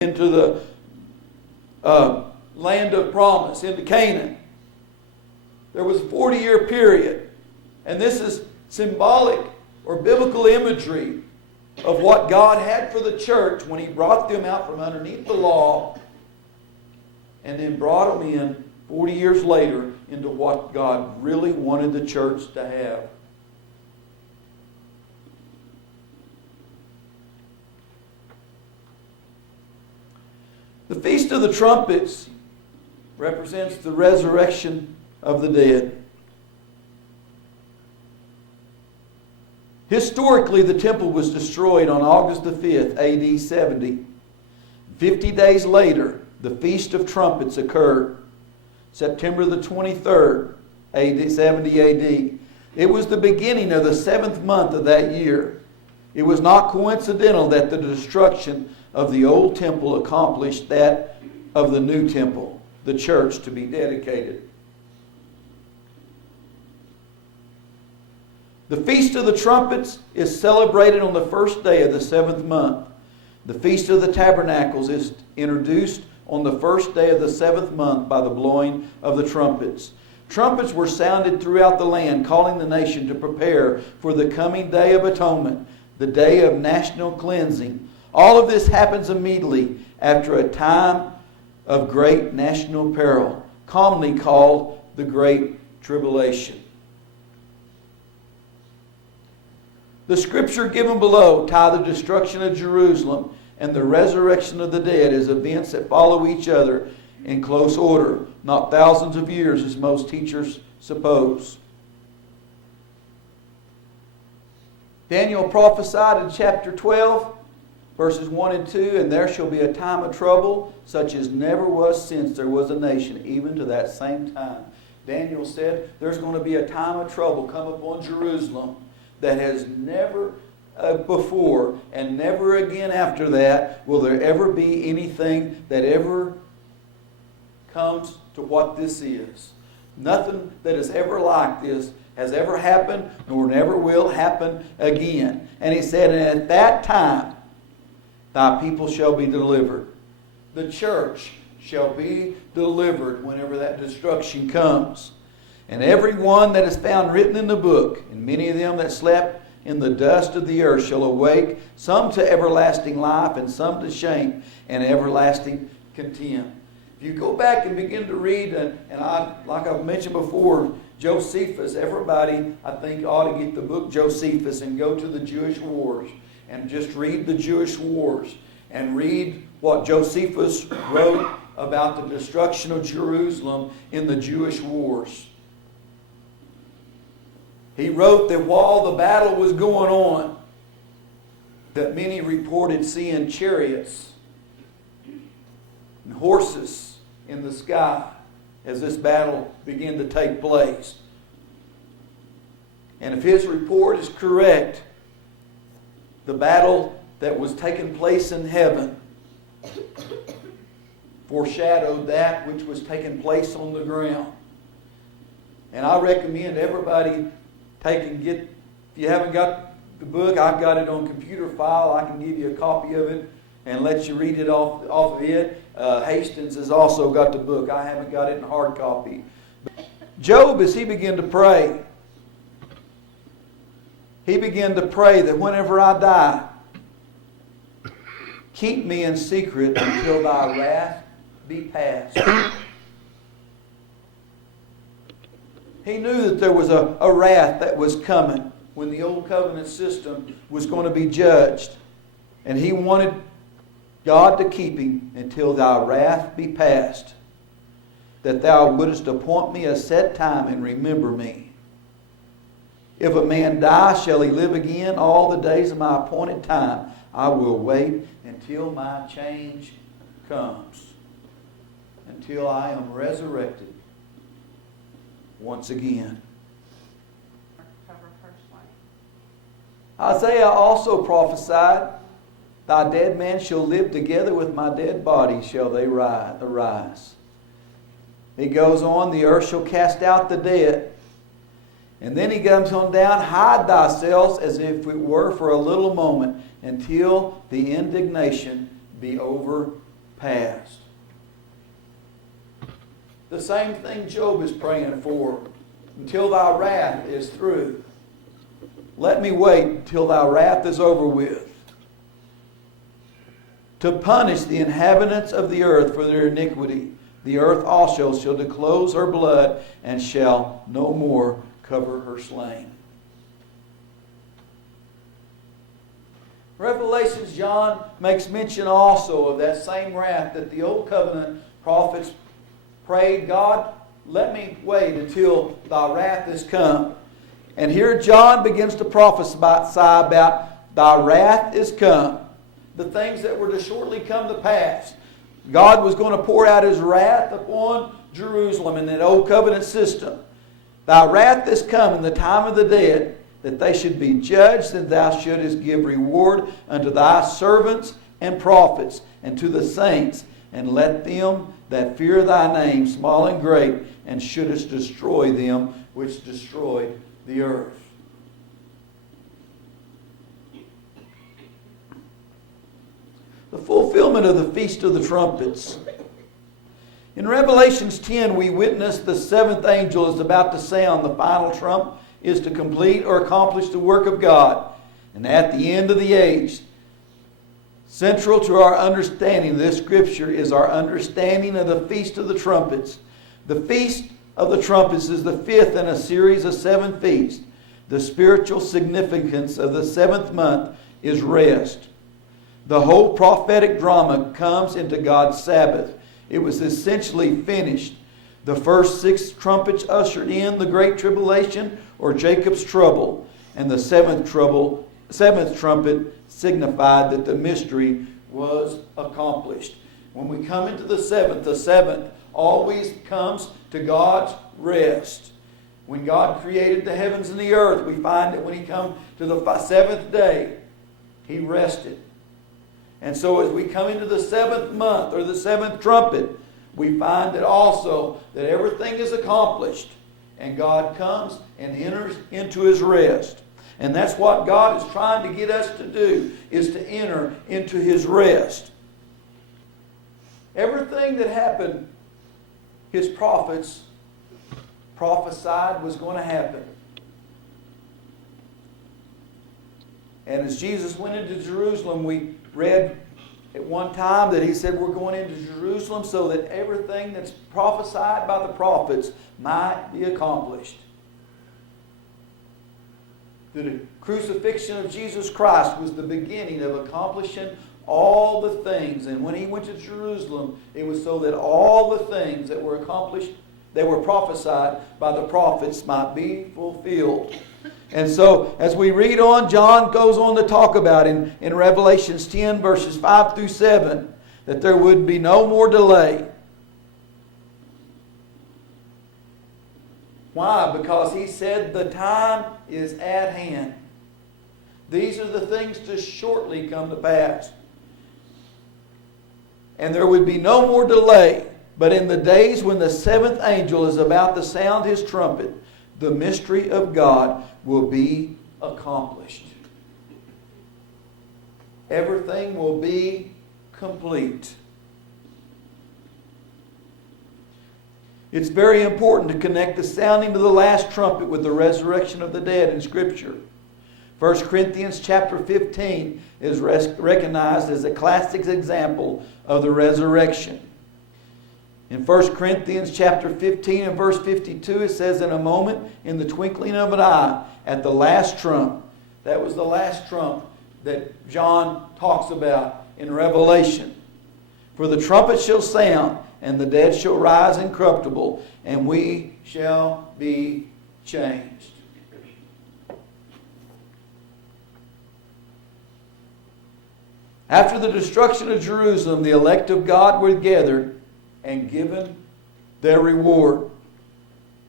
into the land of promise, into Canaan. There was a 40-year period. And this is symbolic or biblical imagery of what God had for the church when He brought them out from underneath the law and then brought them in 40 years later into what God really wanted the church to have. The Feast of the Trumpets represents the resurrection of the dead. Historically, the temple was destroyed on August the 5th, A.D. 70. 50 days later, the Feast of Trumpets occurred. September the 23rd, AD, 70 A.D. It was the beginning of the 7th month of that year. It was not coincidental that the destruction of the old temple accomplished that of the new temple, the church, to be dedicated. The Feast of the Trumpets is celebrated on the first day of the 7th month. The Feast of the Tabernacles is introduced on the first day of the 7th month by the blowing of the trumpets. Trumpets were sounded throughout the land, calling the nation to prepare for the coming Day of Atonement, the day of national cleansing. All of this happens immediately after a time of great national peril, commonly called the Great Tribulation. The scripture given below tie the destruction of Jerusalem and the resurrection of the dead as events that follow each other in close order, not thousands of years as most teachers suppose. Daniel prophesied in chapter 12, verses 1 and 2, "And there shall be a time of trouble, such as never was since there was a nation, even to that same time." Daniel said there's going to be a time of trouble come upon Jerusalem that has never before and never again after that will there ever be anything that ever comes to what this is. Nothing that is ever like this has ever happened nor never will happen again. And he said, "And at that time thy people shall be delivered." The church shall be delivered whenever that destruction comes. "And every one that is found written in the book, and many of them that slept in the dust of the earth shall awake, some to everlasting life, and some to shame and everlasting contempt." If you go back and begin to read, like I've mentioned before, Josephus, everybody I think ought to get the book Josephus and go to the Jewish wars and just read the Jewish wars and read what Josephus wrote about the destruction of Jerusalem in the Jewish wars. He wrote that while the battle was going on, that many reported seeing chariots and horses in the sky as this battle began to take place. And if his report is correct, the battle that was taking place in heaven foreshadowed that which was taking place on the ground. And I recommend everybody if you haven't got the book, I've got it on computer file. I can give you a copy of it and let you read it off of it. Hastings has also got the book. I haven't got it in hard copy. Job, as he began to pray, he began to pray that whenever I die, keep me in secret until thy wrath be past. He knew that there was a wrath that was coming when the old covenant system was going to be judged. And he wanted God to keep him until thy wrath be past, that thou wouldest appoint me a set time and remember me. If a man die, shall he live again all the days of my appointed time? I will wait until my change comes, until I am resurrected once again. Isaiah also prophesied, "Thy dead man shall live together with my dead body, shall they arise." He goes on, "The earth shall cast out the dead." And then he comes on down, "Hide thyself as if it were for a little moment, until the indignation be over past. The same thing Job is praying for. Until thy wrath is through. Let me wait till thy wrath is over with, to punish the inhabitants of the earth for their iniquity. The earth also shall disclose her blood, and shall no more cover her slain. Revelations, John makes mention also of that same wrath that the Old Covenant prophets prayed, God, let me wait until thy wrath is come. And here John begins to prophesy about thy wrath is come. The things that were to shortly come to pass. God was going to pour out His wrath upon Jerusalem in that Old Covenant system. Thy wrath is come in the time of the dead, that they should be judged, and thou shouldest give reward unto thy servants and prophets, and to the saints, and let them that fear thy name, small and great, and shouldest destroy them which destroyed the earth. The fulfillment of the Feast of the Trumpets. In Revelations 10, we witness the seventh angel is about to sound. The final trump is to complete or accomplish the work of God. And at the end of the age, central to our understanding of this scripture is our understanding of the Feast of the Trumpets. The Feast of the Trumpets is the fifth in a series of 7 feasts. The spiritual significance of the 7th month is rest. The whole prophetic drama comes into God's Sabbath. It was essentially finished. The first 6 trumpets ushered in the Great Tribulation, or Jacob's trouble, and the 7th trumpet signified that the mystery was accomplished. When we come into the seventh always comes to God's rest. When God created the heavens and the earth, we find that when He come to the 7th day, He rested. And so as we come into the 7th month, or the 7th trumpet, we find that also that everything is accomplished, and God comes and enters into His rest. And that's what God is trying to get us to do, is to enter into His rest. Everything that happened, His prophets prophesied was going to happen. And as Jesus went into Jerusalem, we read at one time that He said we're going into Jerusalem so that everything that's prophesied by the prophets might be accomplished. The crucifixion of Jesus Christ was the beginning of accomplishing all the things. And when He went to Jerusalem, it was so that all the things that were accomplished, that were prophesied by the prophets, might be fulfilled. And so, as we read on, John goes on to talk about in Revelations 10, verses 5 through 7, that there would be no more delay. Why? Because He said the time is at hand. These are the things to shortly come to pass. And there would be no more delay. But in the days when the 7th angel is about to sound his trumpet, the mystery of God will be accomplished. Everything will be complete. It's very important to connect the sounding of the last trumpet with the resurrection of the dead in Scripture. 1 Corinthians chapter 15 is recognized as a classic example of the resurrection. In 1 Corinthians chapter 15 and verse 52, it says, in a moment, in the twinkling of an eye, at the last trump. That was the last trump that John talks about in Revelation. For the trumpet shall sound, and the dead shall rise incorruptible, and we shall be changed. After the destruction of Jerusalem, the elect of God were gathered and given their reward.